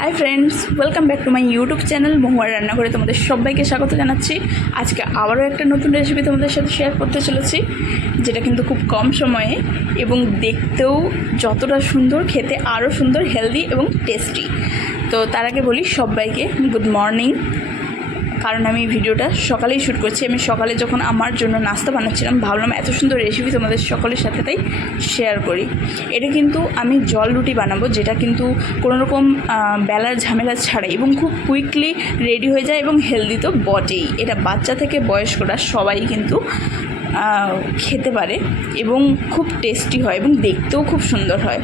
High friends, welcome back to my YouTube channel মহুয়ার রান্নাঘরে তোমাদের সবাইকে স্বাগত জানাচ্ছি। আজকে আবারও একটা নতুন রেসিপি তোমাদের সাথে শেয়ার করতে চলেছি, যেটা কিন্তু খুব কম সময়ে এবং দেখতেও যতটা সুন্দর, খেতে আরও সুন্দর, হেলদি এবং টেস্টি। তো তার আগে বলি সবাইকে গুড মর্নিং, কারণ আমি ভিডিওটা সকালেই শ্যুট করছি। আমি সকালে যখন আমার জন্য নাস্তা বানাচ্ছিলাম ভাবলাম এত সুন্দর রেসিপি তোমাদের সকলের সাথে তাই শেয়ার করি। এটা কিন্তু আমি জল রুটি বানাবো, যেটা কিন্তু কোনো রকম বেলার ঝামেলা ছাড়াই এবং খুব কুইকলি রেডি হয়ে যায় এবং হেলদি তো বটেই। এটা বাচ্চা থেকে বয়স্করা সবাই কিন্তু খেতে পারে এবং খুব টেস্টি হয় এবং দেখতেও খুব সুন্দর হয়।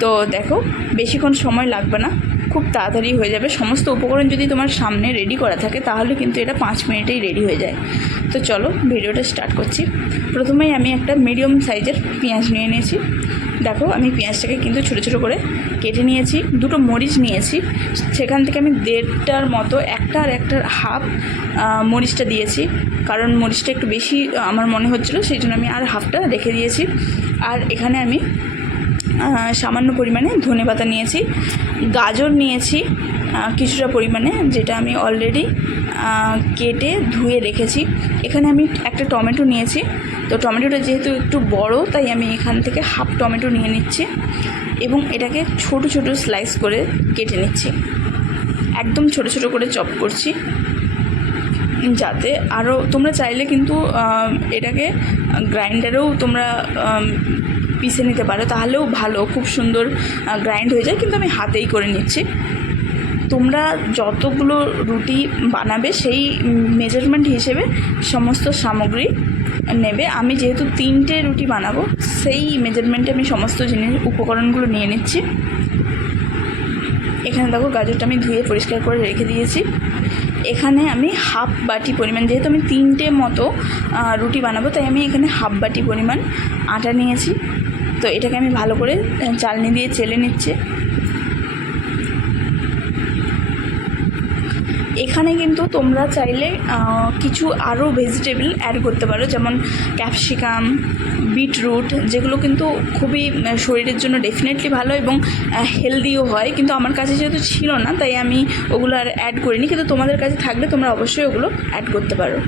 তো দেখো, বেশিক্ষণ সময় লাগবে না, খুব তাড়াতাড়ি হয়ে যাবে। সমস্ত উপকরণ যদি তোমার সামনে রেডি করা থাকে তাহলে কিন্তু এটা 5 মিনিটেই রেডি হয়ে যায়। তো চলো ভিডিওটা স্টার্ট করছি। প্রথমেই আমি একটা মিডিয়াম সাইজের পেঁয়াজ নিয়ে নিয়েছি। দেখো, আমি পেঁয়াজটাকে কিন্তু ছোটো ছোটো করে কেটে নিয়েছি। দুটো মরিচ নিয়েছি, সেখান থেকে আমি 1.5টার মতো, একটা আর একটার হাফ মরিচটা দিয়েছি, কারণ মরিচটা একটু বেশি আমার মনে হচ্ছিলো, সেই জন্য আমি আর হাফটা রেখে দিয়েছি। আর এখানে আমি সামান্য পরিমাণে ধনেপাতা নিয়েছি, গাজর নিয়েছি কিছুটা পরিমাণে, যেটা আমি অলরেডি কেটে ধুয়ে রেখেছি। এখানে আমি একটা টমেটো নিয়েছি। তো টমেটোটা যেহেতু একটু বড়, তাই আমি এখান থেকে হাফ টমেটো নিয়ে নিচ্ছি এবং এটাকে ছোট ছোট স্লাইস করে কেটে নিচ্ছি। একদম ছোট ছোট করে চপ করছি, যাতে আরও তোমরা চাইলে কিন্তু এটাকে গ্রাইন্ডারেও তোমরা পিষে নিতে পারো, তাহলেও ভালো, খুব সুন্দর গ্রাইন্ড হয়ে যায়। কিন্তু আমি হাতেই করে নিচ্ছি। তোমরা যতগুলো রুটি বানাবে সেই মেজারমেন্ট হিসেবে সমস্ত সামগ্রী নেবে। আমি যেহেতু 3টে রুটি বানাবো, সেই মেজারমেন্টে আমি সমস্ত উপকরণগুলো নিয়ে নিচ্ছি। এখানে দেখো, গাজরটা আমি ধুয়ে পরিষ্কার করে রেখে দিয়েছি। এখানে আমি হাফ বাটি পরিমাণ, যেহেতু আমি 3টে মতো রুটি বানাবো, তাই আমি এখানে হাফ বাটি পরিমাণ আটা নিয়েছি। তো এটাকে আমি ভালো করে চালনি দিয়ে চেলে নিচ্ছি। এখানে কিন্তু তোমরা চাইলে কিছু আরও ভেজিটেবল অ্যাড করতে পারো, যেমন ক্যাপসিকাম, বিটরুট, যেগুলো কিন্তু খুবই শরীরের জন্য ডেফিনেটলি ভালো এবং হেলদিও হয়। কিন্তু আমার কাছে যেহেতু ছিল না, তাই আমি ওগুলো আর অ্যাড করিনি। কিন্তু তোমাদের কাছে থাকলে তোমরা অবশ্যই ওগুলো অ্যাড করতে পারো।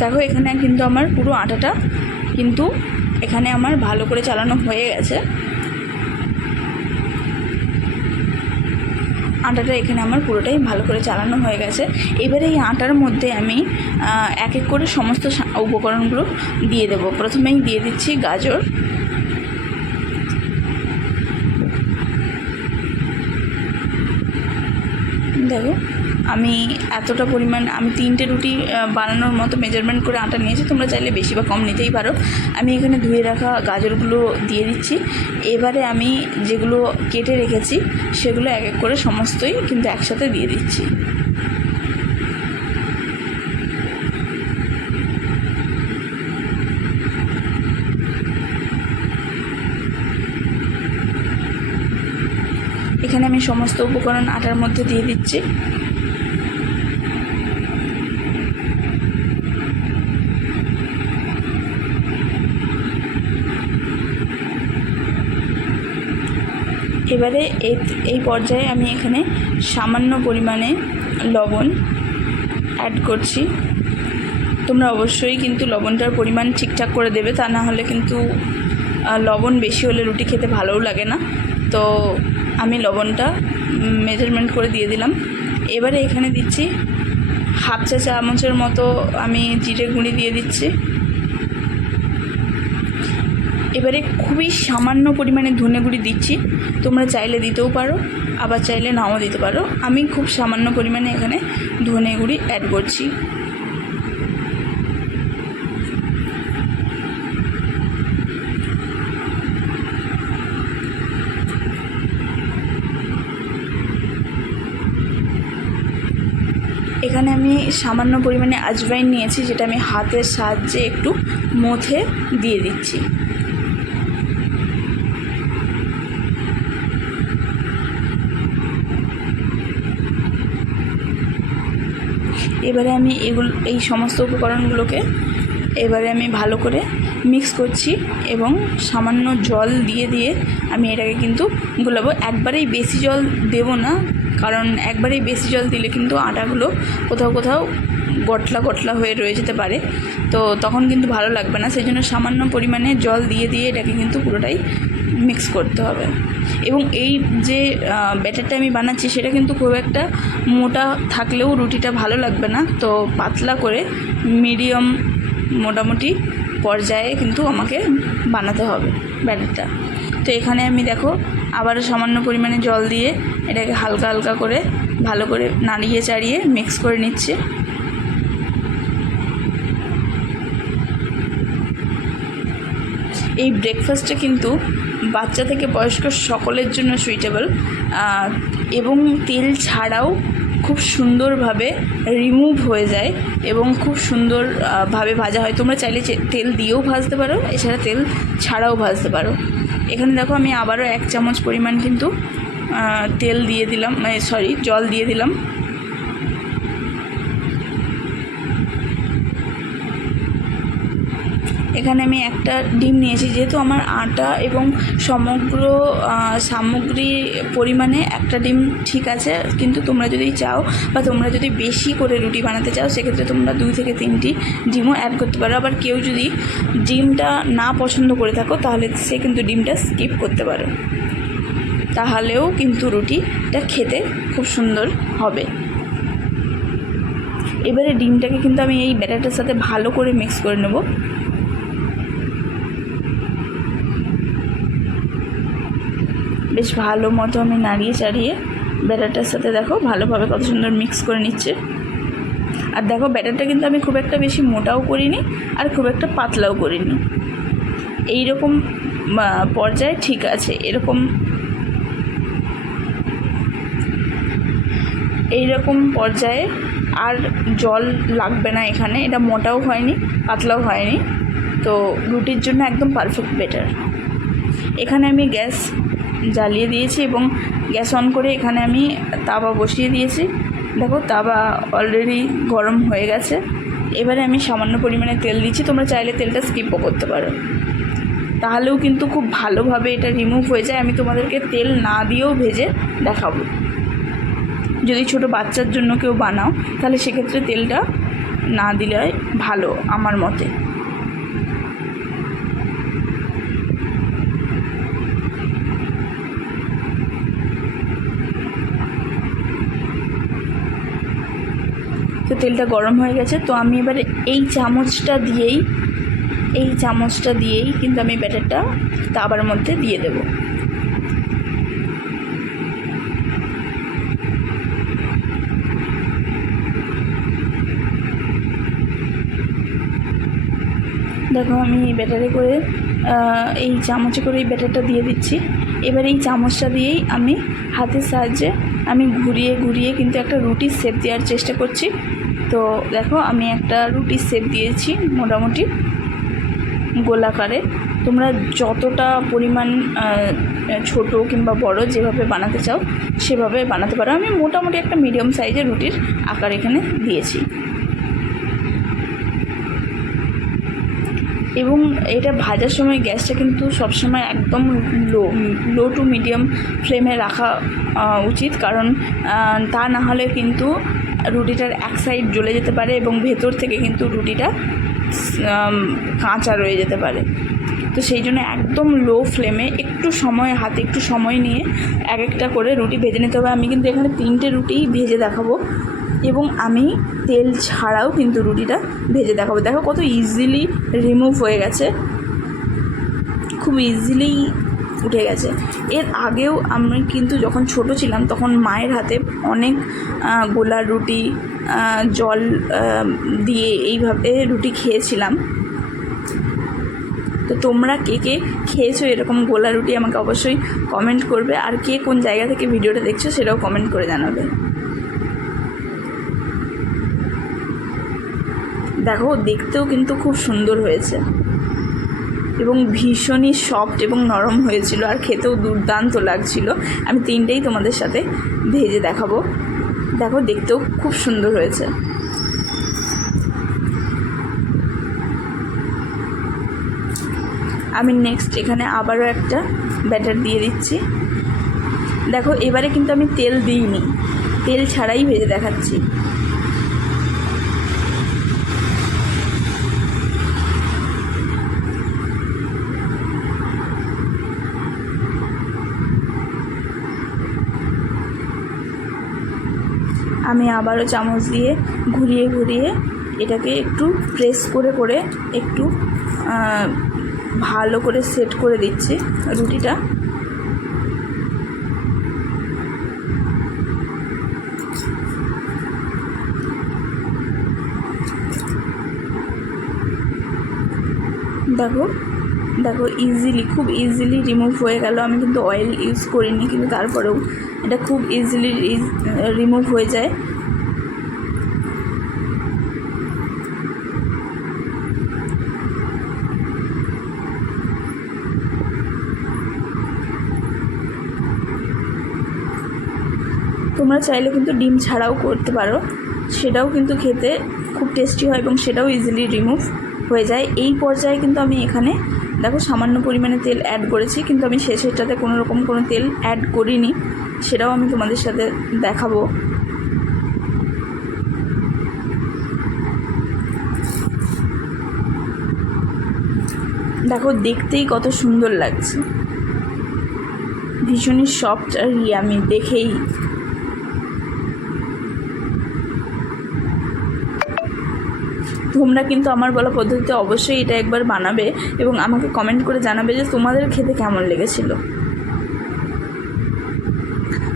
দেখো, এখানে কিন্তু আমার পুরো আটাটা কিন্তু এখানে আমার ভালো করে চালানো হয়ে গেছে। আটাটা এখানে আমার পুরোটাই ভালো করে চালানো হয়ে গেছে। এবারে এই আটার মধ্যে আমি এক এক করে সমস্ত উপকরণগুলো দিয়ে দেবো। প্রথমেই দিয়ে দিচ্ছি গাজর, দেখো আমি এতটা পরিমাণ, আমি 3টে রুটি বানানোর মতো মেজারমেন্ট করে আটা নিয়েছি। তোমরা চাইলে বেশি বা কম নিতেই পারো। আমি এখানে ধুয়ে রাখা গাজরগুলো দিয়ে দিচ্ছি। এবারে আমি যেগুলো কেটে রেখেছি সেগুলো এক এক করে সমস্তই কিন্তু একসাথে দিয়ে দিচ্ছি। এখানে আমি সমস্ত উপকরণ আটার মধ্যে দিয়ে দিচ্ছি। এবারে এই পর্যায়ে আমি এখানে সামান্য পরিমাণে লবণ অ্যাড করছি। তোমরা অবশ্যই কিন্তু লবণটার পরিমাণ ঠিকঠাক করে দেবে, তা না হলে কিন্তু লবণ বেশি হলে রুটি খেতে ভালোও লাগে না। তো আমি লবণটা মেজারমেন্ট করে দিয়ে দিলাম। এবারে এখানে দিচ্ছি হাফ চা চামচের মতো আমি জিরে গুঁড়ি দিয়ে দিচ্ছি। এবারে খুবই সামান্য পরিমাণে ধনে গুঁড়ি দিচ্ছি। তোমরা চাইলে দিতেও পারো, আবার চাইলে নাও দিতে পারো। আমি খুব সামান্য পরিমাণে এখানে ধনে গুঁড়ি অ্যাড করছি। এখানে আমি সামান্য পরিমাণে আজওয়াইন নিয়েছি, যেটা আমি হাতের সাহায্যে একটু মথে দিয়ে দিচ্ছি। এবারে আমি এই সমস্ত উপকরণগুলোকে এবারে আমি ভালো করে মিক্স করছি এবং সামান্য জল দিয়ে দিয়ে আমি এটাকে কিন্তু গোলাবো। একবারেই বেশি জল দেব না, কারণ একবারেই বেশি জল দিলে কিন্তু আটাগুলো কোথাও কোথাও গটলা গটলা হয়ে রয়ে যেতে পারে, তো তখন কিন্তু ভালো লাগবে না। সেই জন্য সামান্য পরিমাণে জল দিয়ে দিয়ে এটাকে কিন্তু পুরোটাই মিক্স করতে হবে। এবং এই যে ব্যাটারটা আমি বানাচ্ছি সেটা কিন্তু খুব একটা মোটা থাকলেও রুটিটা ভালো লাগবে না, তো পাতলা করে মিডিয়াম মোটামুটি পর্যায়ে কিন্তু আমাকে বানাতে হবে ব্যাটারটা। তো এখানে আমি দেখো আবারও সামান্য পরিমাণে জল দিয়ে এটাকে হালকা হালকা করে ভালো করে নাড়িয়ে চাড়িয়ে মিক্স করে নিচ্ছি। এই ব্রেকফাস্টটা কিন্তু বাচ্চা থেকে বয়স্ক সকলের জন্য সুইটেবল, এবং তেল ছাড়াও খুব সুন্দরভাবে রিমুভ হয়ে যায় এবং খুব সুন্দরভাবে ভাজা হয়। তোমরা চাইলে তেল দিয়েও ভাজতে পারো, এছাড়া তেল ছাড়াও ভাজতে পারো। এখানে দেখো আমি আবারও 1 চামচ পরিমাণ কিন্তু তেল দিয়ে দিলাম, জল দিয়ে দিলাম। এখানে আমি একটা ডিম নিয়েছি, যেহেতু আমার আটা এবং সমগ্র সামগ্রী পরিমাণে একটা ডিম ঠিক আছে, কিন্তু তোমরা যদি চাও বা তোমরা যদি বেশি করে রুটি বানাতে চাও সেক্ষেত্রে তোমরা 2 থেকে 3টি ডিমও অ্যাড করতে পারো। আবার কেউ যদি ডিমটা না পছন্দ করে থাকো তাহলে সে কিন্তু ডিমটা স্কিপ করতে পারো, তাহলেও কিন্তু রুটিটা খেতে খুব সুন্দর হবে। এবারে ডিমটাকে কিন্তু আমি এই ব্যাটারটার সাথে ভালো করে মিক্স করে নেব। বেশ ভালো মতো আমি নাড়িয়ে চাড়িয়ে ব্যাটারটার সাথে দেখো ভালোভাবে কত সুন্দর মিক্স করে নিচ্ছে। আর দেখো ব্যাটারটা কিন্তু আমি খুব একটা বেশি মোটাও করিনি আর খুব একটা পাতলাও করিনি, এই রকম পর্যায়ে ঠিক আছে। এইরকম পর্যায়ে আর জল লাগবে না এখানে, এটা মোটাও হয়নি পাতলাও হয়নি, তো রুটির জন্য একদম পারফেক্ট ব্যাটার। এখানে আমি গ্যাস জ্বালিয়ে দিয়েছি এবং গ্যাস অন করে এখানে আমি তাওয়া বসিয়ে দিয়েছি। দেখো তাওয়া অলরেডি গরম হয়ে গেছে। এবারে আমি সামান্য পরিমাণে তেল দিচ্ছি, তোমরা চাইলে তেলটা স্কিপও করতে পারো, তাহলেও কিন্তু খুব ভালোভাবে এটা রিমুভ হয়ে যায়। আমি তোমাদেরকে তেল না দিয়েও ভেজে দেখাবো। যদি ছোট বাচ্চার জন্য কেউ বানাও তাহলে সেক্ষেত্রে তেলটা না দিলে ভালো আমার মতে। তো তেলটা গরম হয়ে গেছে, তো আমি এবারে এই চামচটা দিয়েই কিন্তু আমি ব্যাটারটা তাওয়ার মধ্যে দিয়ে দেব। দেখো আমি ব্যাটারে করে এই চামচে করে এই ব্যাটারটা দিয়ে দিচ্ছি। এবার এই চামচটা দিয়েই আমি হাতের সাহায্যে আমি ঘুরিয়ে ঘুরিয়ে কিন্তু একটা রুটির শেপ দেওয়ার চেষ্টা করছি। তো দেখো আমি একটা রুটির শেপ দিয়েছি মোটামুটি গোলাকারে। তোমরা যতটা পরিমাণ ছোট কিংবা বড় যেভাবে বানাতে চাও সেভাবে বানাতে পারো। আমি মোটামুটি একটা মিডিয়াম সাইজের রুটির আকার এখানে দিয়েছি। এবং এটা ভাজার সময় গ্যাসটা কিন্তু সবসময় একদম লো টু মিডিয়াম ফ্লেমে রাখা উচিত, কারণ তা না হলে কিন্তু রুটিটার এক সাইড জ্বলে যেতে পারে এবং ভেতর থেকে কিন্তু রুটিটা কাঁচা রয়ে যেতে পারে। তো সেই জন্য একদম লো ফ্লেমে হাতে একটু সময় নিয়ে এক একটা করে রুটি ভেজে নিতে হবে। আমি কিন্তু এখানে 3টে রুটিই ভেজে দেখাবো এবং আমি তেল ছাড়াও কিন্তু রুটিটা ভেজে দেখাবো। দেখো কত ইজিলি রিমুভ হয়ে গেছে, খুব ইজিলি উঠে গেছে। এর আগেও আমি কিন্তু যখন ছোট ছিলাম তখন মায়ের হাতে অনেক গোলা রুটি জল দিয়ে এইভাবে রুটি খেয়েছিলাম। তো তোমরা কে কে খেয়েছো এরকম গোলা রুটি আমাকে অবশ্যই কমেন্ট করবে, আর কে কোন জায়গা থেকে ভিডিওটা দেখছো সেটাও কমেন্ট করে জানাবে। দেখো দেখতেও কিন্তু খুব সুন্দর হয়েছে এবং ভীষণই সফট এবং নরম হয়েছিল, আর খেতেও দুর্দান্ত লাগছিল। আমি 3টেই তোমাদের সাথে ভেজে দেখাবো। দেখো দেখতেও খুব সুন্দর হয়েছে। আমি নেক্সট এখানে আবারও একটা ব্যাটার দিয়ে দিচ্ছি। দেখো এবারে কিন্তু আমি তেল দিইনি, তেল ছাড়াই ভেজে দেখাচ্ছি। আমি আবারও চামচ দিয়ে ঘুরিয়ে ঘুরিয়ে এটাকে একটু প্রেস করে করে একটু ভালো করে সেট করে দিচ্ছি রুটিটা। দেখো দেখো ইজিলি, খুব ইজিলি রিমুভ হয়ে গেল। আমি কিন্তু অয়েল ইউজ করিনি, কিন্তু তারপরেও এটা খুব ইজিলি রিমুভ হয়ে যায়। তোমরা চাইলে কিন্তু ডিম ছাড়াও করতে পারো, সেটাও কিন্তু খেতে খুব টেস্টি হয় এবং সেটাও ইজিলি রিমুভ হয়ে যায়। এই পর্যায়ে কিন্তু আমি এখানে দেখো সামান্য পরিমাণে তেল অ্যাড করেছি, কিন্তু আমি শেষেরটাতে কোনো রকম কোনো তেল অ্যাড করিনি, সেটাও আমি তোমাদের সাথে দেখাবো। দেখো দেখতেই কত সুন্দর লাগছে, ভীষণই সফট আর ইয়ামি দেখেই। তোমরা কিন্তু আমার বলা পদ্ধতিতে অবশ্যই এটা একবার বানাবে এবং আমাকে কমেন্ট করে জানাবে যে তোমাদের খেতে কেমন লেগেছিল।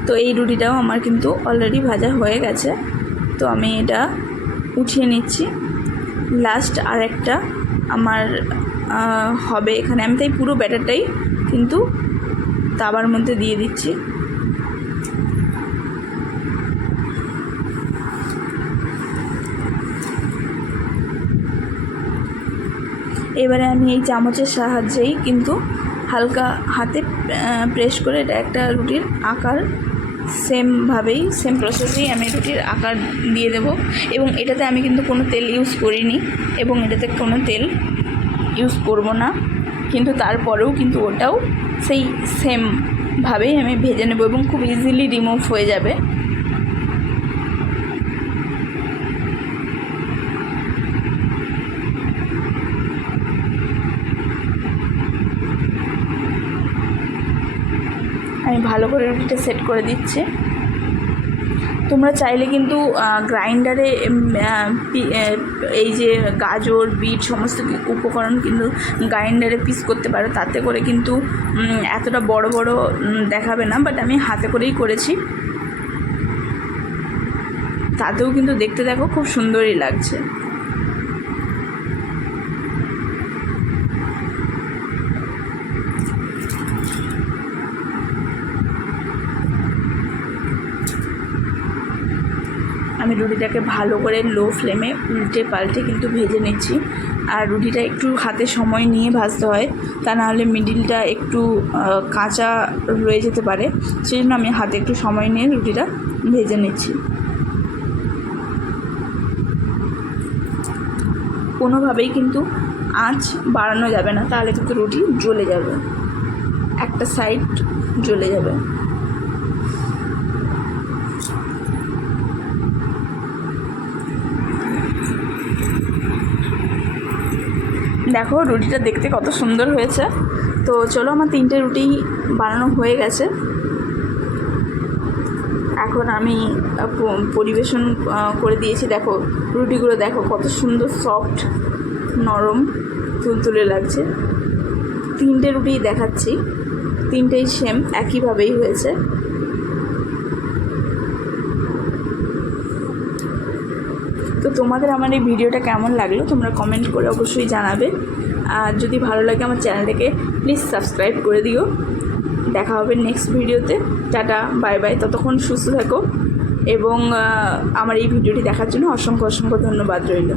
তো এই রুটিটাও আমার কিন্তু অলরেডি ভাজা হয়ে গেছে, তো আমি এটা উঠিয়ে নিচ্ছি। লাস্ট আর একটা আমার হবে এখানে, আমি তাই পুরো ব্যাটারটাই কিন্তু তাওয়ার মধ্যে দিয়ে দিচ্ছি। এবারে আমি এই চামচের সাহায্যেই কিন্তু হালকা হাতে প্রেস করে এটা একটা রুটির আকার সেমভাবেই সেম প্রসেসেই আমি রুটির আকার দিয়ে দেব। এবং এটাতে আমি কিন্তু কোনো তেল ইউজ করিনি এবং এটাতে কোনো তেল ইউজ করব না, কিন্তু তারপরেও কিন্তু ওটাও সেই সেমভাবেই আমি ভেজে নেব এবং খুব ইজিলি রিমুভ হয়ে যাবে। আমি ভালো করে রুটিটা সেট করে দিচ্ছি। তোমরা চাইলে কিন্তু গ্রাইন্ডারে এই যে গাজর, বিট সমস্ত উপকরণ কিন্তু গ্রাইন্ডারে পিস করতে পারো, তাতে করে কিন্তু এতটা বড় বড় দেখাবে না, বাট আমি হাতে করেই করেছি, তাতেও কিন্তু দেখতে দেখো খুব সুন্দরই লাগছে। আমি রুটিটাকে ভালো করে লো ফ্লেমে উল্টে পাল্টে কিন্তু ভেজে নিচ্ছি। আর রুটিটা একটু হাতে সময় নিয়ে ভাজতে হয়, তা নাহলে মিডিলটা একটু কাঁচা রয়ে যেতে পারে, সেই জন্য আমি হাতে একটু সময় নিয়ে রুটিটা ভেজে নিচ্ছি। কোনোভাবেই কিন্তু আঁচ বাড়ানো যাবে না, তাহলে কিন্তু রুটি জ্বলে যাবে, একটা সাইড জ্বলে যাবে। দেখো রুটিটা দেখতে কত সুন্দর হয়েছে। তো চলো, আমার 3টে রুটি বানানো হয়ে গেছে। এখন আমি পরিবেশন করে দিয়েছি। দেখো রুটিগুলো দেখো কত সুন্দর সফট, নরম, তুলতুলে লাগছে। 3টে রুটি দেখাচ্ছি, 3টেই সেম একইভাবেই হয়েছে। তো তোমাদের আমার এই ভিডিওটা কেমন লাগলো তোমরা কমেন্ট করে অবশ্যই জানাবে। আর যদি ভালো লাগে আমার চ্যানেলটাকে প্লিজ সাবস্ক্রাইব করে দিও। দেখা হবে নেক্সট ভিডিওতে। Tata, bye bye. ততক্ষণ সুস্থ থাকো এবং আমার এই ভিডিওটি দেখার জন্য অসংখ্য অসংখ্য ধন্যবাদ রইল।